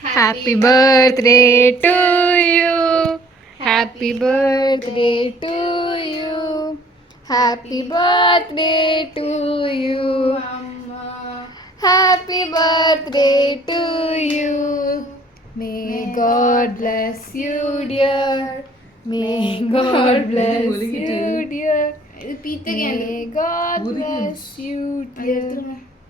Happy birthday to you. Happy birthday to you. Happy birthday to you. Happy birthday to you. May God bless you, dear. May God bless you, dear. May God bless you, dear.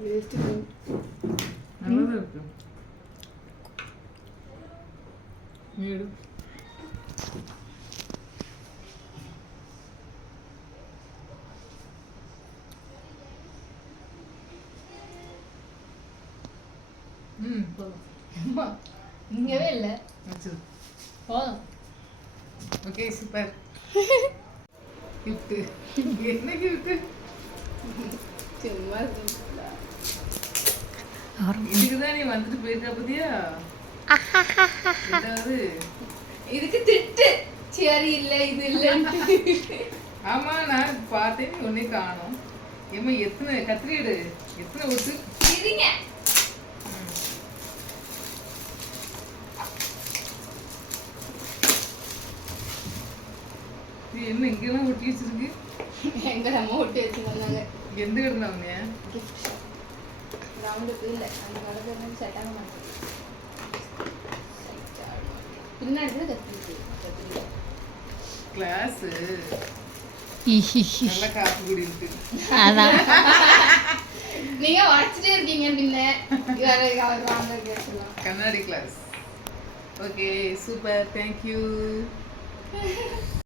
Waste ഇങ്ങനെ അല്ല പോകാം okay super gift gift சும்மா நீ வந்துட்டு போயிருக்க பத்தியா இதுக்கு திட்டு. சரி இல்ல இது இல்லைன்னு. ஆமா நான் பார்த்தேன் ஒன்னே காணோம். ஏமா எத்தனை கத்திரிடு எத்தனை ஊத்து இருங்க. நீ என்ன இங்கெல்லாம் ஒட்டி வச்சிருக்கு? எங்க நம்ம ஒட்டி வச்சு எந்த கிடந்தவங்க ரவுண்டுக்கு இல்லை அந்த நடக்கிறது செட் ஆக மாட்டேங்குது பின்னாடி தான் கத்திருக்கு கத்திரிக்கா கிளாஸ் நல்லா காப்பு குடிட்டு அதான் நீங்க உடச்சிட்டே இருக்கீங்க பின்ன கண்ணாடி கிளாஸ் ஓகே சூப்பர் தேங்க்யூ